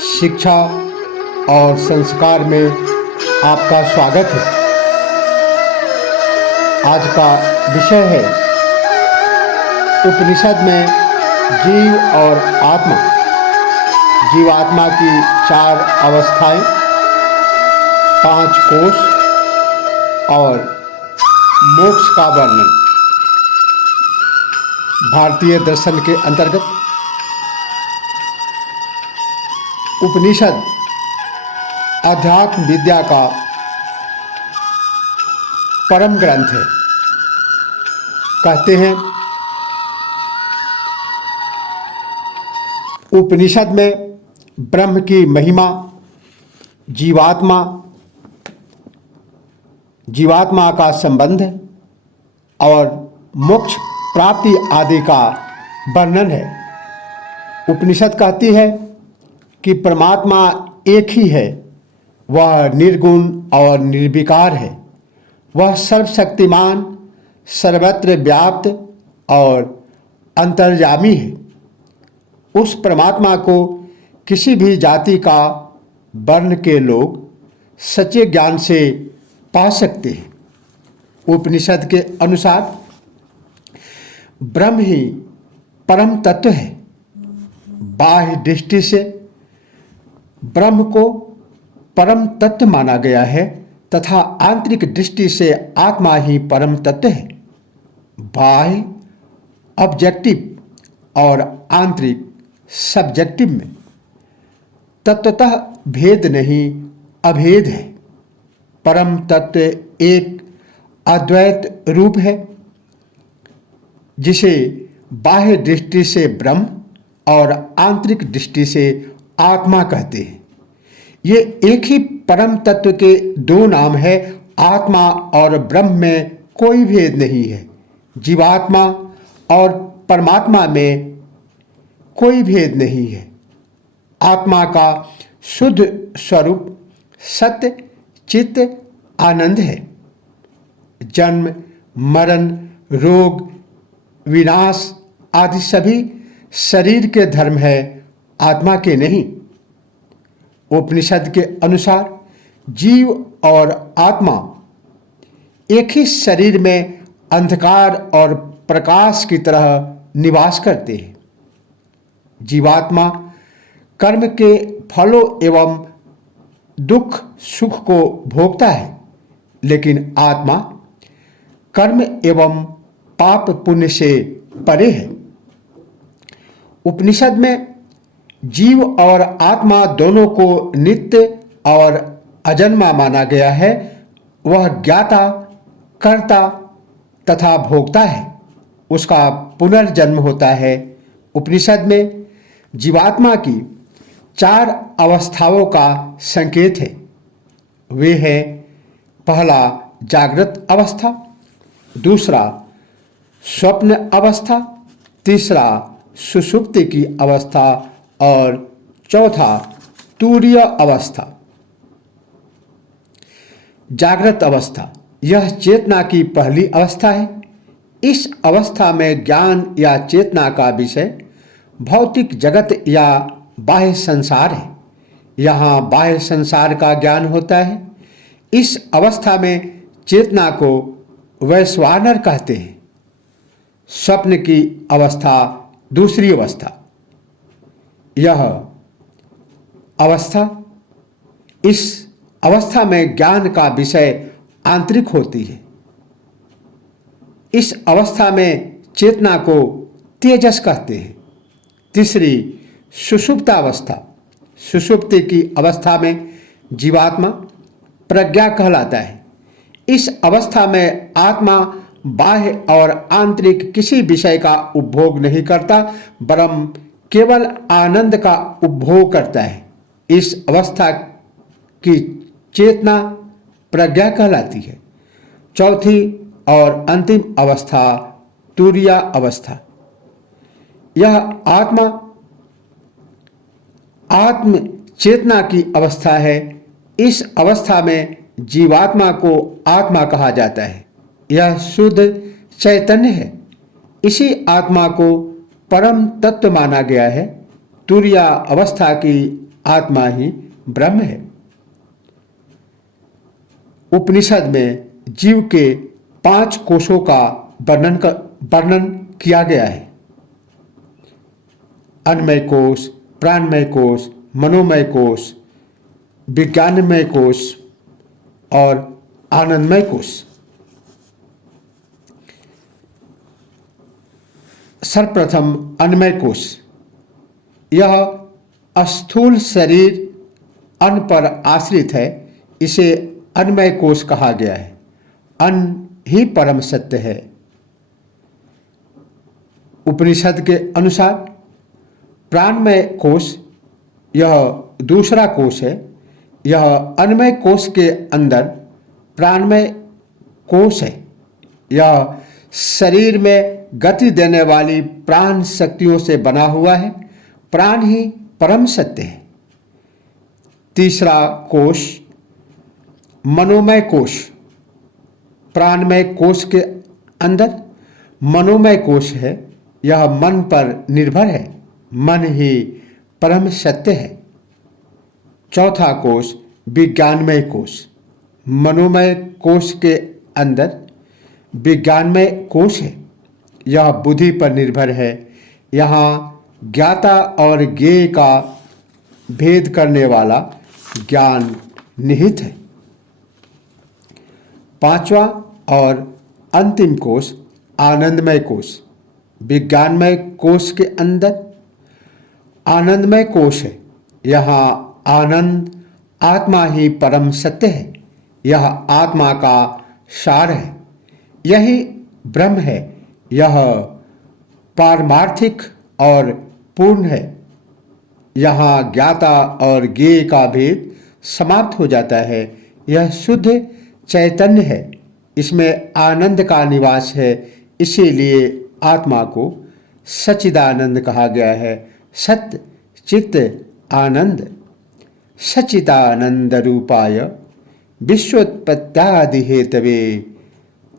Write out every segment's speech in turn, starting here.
शिक्षा और संस्कार में आपका स्वागत है। आज का विषय है उपनिषद में जीव और आत्मा, जीवात्मा की 4 अवस्थाएं, 5 कोष और मोक्ष का वर्णन। भारतीय दर्शन के अंतर्गत उपनिषद अध्यात्म विद्या का परम ग्रंथ है। कहते हैं उपनिषद में ब्रह्म की महिमा, जीवात्मा का संबंध और मोक्ष प्राप्ति आदि का वर्णन है। उपनिषद कहती है कि परमात्मा एक ही है, वह निर्गुण और निर्विकार है। वह सर्वशक्तिमान, सर्वत्र व्याप्त और अंतर्यामी है। उस परमात्मा को किसी भी जाति का, वर्ण के लोग सच्चे ज्ञान से पा सकते हैं। उपनिषद के अनुसार ब्रह्म ही परम तत्व है। बाह्य दृष्टि से ब्रह्म को परम तत्व माना गया है तथा आंतरिक दृष्टि से आत्मा ही परम तत्व है। बाह्य ऑब्जेक्टिव और आंतरिक सब्जेक्टिव में तत्वतः भेद नहीं, अभेद है। परम तत्व एक अद्वैत रूप है जिसे बाह्य दृष्टि से ब्रह्म और आंतरिक दृष्टि से आत्मा कहते हैं। ये एक ही परम तत्व के 2 नाम है। आत्मा और ब्रह्म में कोई भेद नहीं है। जीवात्मा और परमात्मा में कोई भेद नहीं है। आत्मा का शुद्ध स्वरूप सत्य, चित्त, आनंद है। जन्म, मरण, रोग, विनाश आदि सभी शरीर के धर्म है, आत्मा के नहीं। उपनिषद के अनुसार जीव और आत्मा एक ही शरीर में अंधकार और प्रकाश की तरह निवास करते हैं। जीवात्मा कर्म के फलों एवं दुख सुख को भोगता है, लेकिन आत्मा कर्म एवं पाप पुण्य से परे है। उपनिषद में जीव और आत्मा दोनों को नित्य और अजन्मा माना गया है। वह ज्ञाता, कर्ता तथा भोक्ता है। उसका पुनर्जन्म होता है। उपनिषद में जीवात्मा की 4 अवस्थाओं का संकेत है। वे हैं: पहला जागृत अवस्था, दूसरा स्वप्न अवस्था, तीसरा सुषुप्ति की अवस्था और चौथा तुरीय अवस्था। जागृत अवस्था यह चेतना की पहली अवस्था है। इस अवस्था में ज्ञान या चेतना का विषय भौतिक जगत या बाह्य संसार है। यहाँ बाह्य संसार का ज्ञान होता है। इस अवस्था में चेतना को वैश्वानर कहते हैं। स्वप्न की अवस्था दूसरी अवस्था। यह अवस्था, इस अवस्था में ज्ञान का विषय आंतरिक होती है। इस अवस्था में चेतना को तेजस कहते हैं। तीसरी सुषुप्तावस्था। सुषुप्ति की अवस्था में जीवात्मा प्रज्ञा कहलाता है। इस अवस्था में आत्मा बाह्य और आंतरिक किसी विषय का उपभोग नहीं करता, वरन केवल आनंद का उपभोग करता है। इस अवस्था की चेतना प्रज्ञा कहलाती है। चौथी और अंतिम अवस्था तुरीय अवस्था। यह आत्म चेतना की अवस्था है। इस अवस्था में जीवात्मा को आत्मा कहा जाता है। यह शुद्ध चैतन्य है। इसी आत्मा को परम तत्व माना गया है। तुरीय अवस्था की आत्मा ही ब्रह्म है। उपनिषद में जीव के 5 कोशों का वर्णन किया गया है। अन्नमय कोश, प्राणमय कोश, मनोमय कोश, विज्ञानमय कोश और आनंदमय कोश। सर्वप्रथम अन्नमय कोश। यह स्थूल शरीर अन्न पर आश्रित है, इसे अन्नमय कोश कहा गया है। अन्न ही परम सत्य है। उपनिषद के अनुसार प्राणमय कोश यह दूसरा कोश है। यह अन्नमय कोश के अंदर प्राणमय कोश है। यह शरीर में गति देने वाली प्राण शक्तियों से बना हुआ है। प्राण ही परम सत्य है। तीसरा कोश मनोमय कोश। प्राणमय कोश के अंदर मनोमय कोश है। यह मन पर निर्भर है। मन ही परम सत्य है। चौथा कोश विज्ञानमय कोश। मनोमय कोश के अंदर विज्ञानमय कोश है। यह बुद्धि पर निर्भर है। यहाँ ज्ञाता और ज्ञेय का भेद करने वाला ज्ञान निहित है। पांचवा और अंतिम कोश आनंदमय कोश। विज्ञानमय कोश के अंदर आनंदमय कोश है। यहाँ आनंद आत्मा ही परम सत्य है। यह आत्मा का सार है। यही ब्रह्म है। यह पारमार्थिक और पूर्ण है। यहाँ ज्ञाता और ज्ञेय का भेद समाप्त हो जाता है। यह शुद्ध चैतन्य है। इसमें आनंद का निवास है। इसीलिए आत्मा को सच्चिदानंद कहा गया है। सत्य चित्त आनंद। सच्चिदानंद रूपाय विश्वोत्पत्त्यादि हेतवे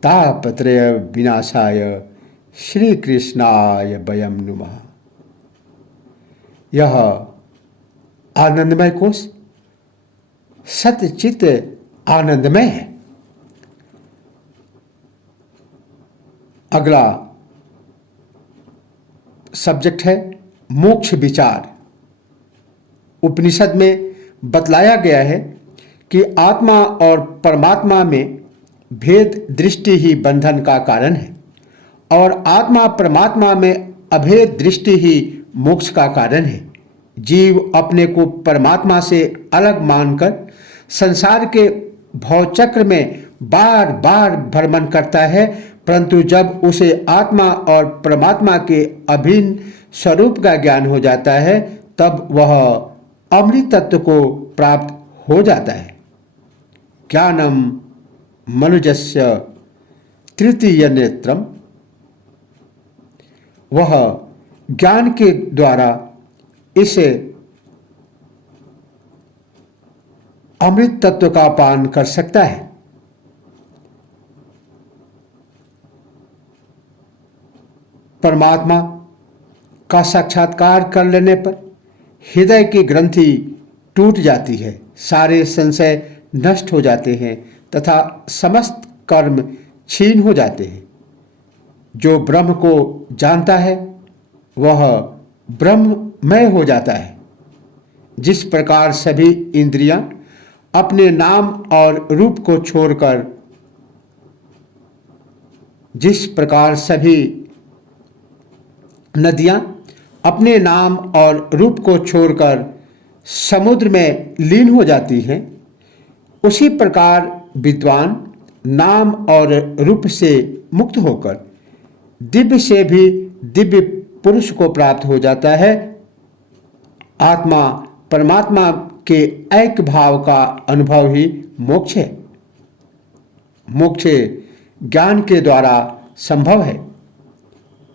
तापत्रय विनाशाय श्री कृष्णाय वयं नुमः। यह आनंदमय कोश सत्य चित्त आनंदमय है। अगला सब्जेक्ट है मोक्ष विचार। उपनिषद में बतलाया गया है कि आत्मा और परमात्मा में भेद दृष्टि ही बंधन का कारण है और आत्मा परमात्मा में अभेद दृष्टि ही मोक्ष का कारण है। जीव अपने को परमात्मा से अलग मानकर संसार के भवचक्र में बार बार भ्रमण करता है, परंतु जब उसे आत्मा और परमात्मा के अभिन्न स्वरूप का ज्ञान हो जाता है तब वह अमृत तत्व को प्राप्त हो जाता है। ज्ञानम मनुजस्य तृतीय नेत्रम। वह ज्ञान के द्वारा इस अमृत तत्व का पान कर सकता है। परमात्मा का साक्षात्कार कर लेने पर हृदय की ग्रंथि टूट जाती है, सारे संशय नष्ट हो जाते हैं तथा समस्त कर्म छीन हो जाते हैं। जो ब्रह्म को जानता है वह ब्रह्ममय हो जाता है। जिस प्रकार सभी इंद्रियां अपने नाम और रूप को छोड़कर जिस प्रकार सभी नदियां अपने नाम और रूप को छोड़कर समुद्र में लीन हो जाती हैं, उसी प्रकार विद्वान नाम और रूप से मुक्त होकर दिव्य से भी दिव्य पुरुष को प्राप्त हो जाता है। आत्मा परमात्मा के ऐक भाव का अनुभव ही मोक्ष है। मोक्ष ज्ञान के द्वारा संभव है।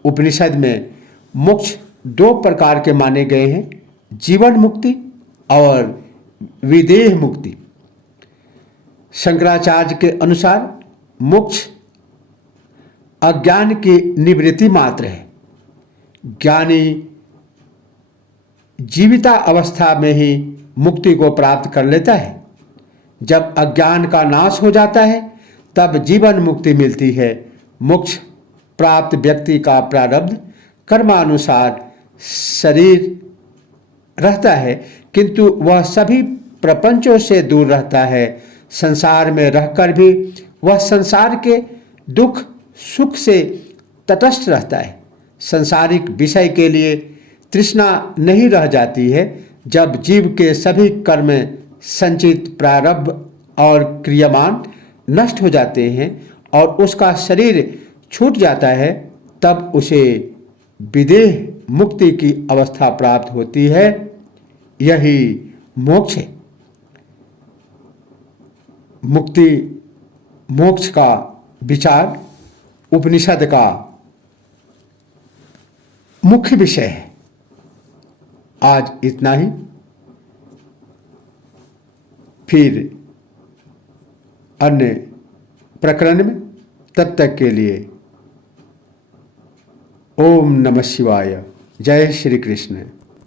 उपनिषद में मोक्ष 2 प्रकार के माने गए हैं, जीवन मुक्ति और विदेह मुक्ति। शंकराचार्य के अनुसार मोक्ष अज्ञान की निवृत्ति मात्र है। ज्ञानी जीविता अवस्था में ही मुक्ति को प्राप्त कर लेता है। जब अज्ञान का नाश हो जाता है तब जीवन मुक्ति मिलती है। मोक्ष प्राप्त व्यक्ति का प्रारब्ध कर्मानुसार शरीर रहता है, किंतु वह सभी प्रपंचों से दूर रहता है। संसार में रहकर भी वह संसार के दुख सुख से तटस्थ रहता है। संसारिक विषय के लिए तृष्णा नहीं रह जाती है। जब जीव के सभी कर्म संचित प्रारब्ध और क्रियामान नष्ट हो जाते हैं और उसका शरीर छूट जाता है, तब उसे विदेह मुक्ति की अवस्था प्राप्त होती है। यही मोक्ष है। मुक्ति मोक्ष का विचार उपनिषद का मुख्य विषय है। आज इतना ही। फिर अन्य प्रकरण में, तब तक के लिए ओम नमः शिवाय। जय श्री कृष्ण।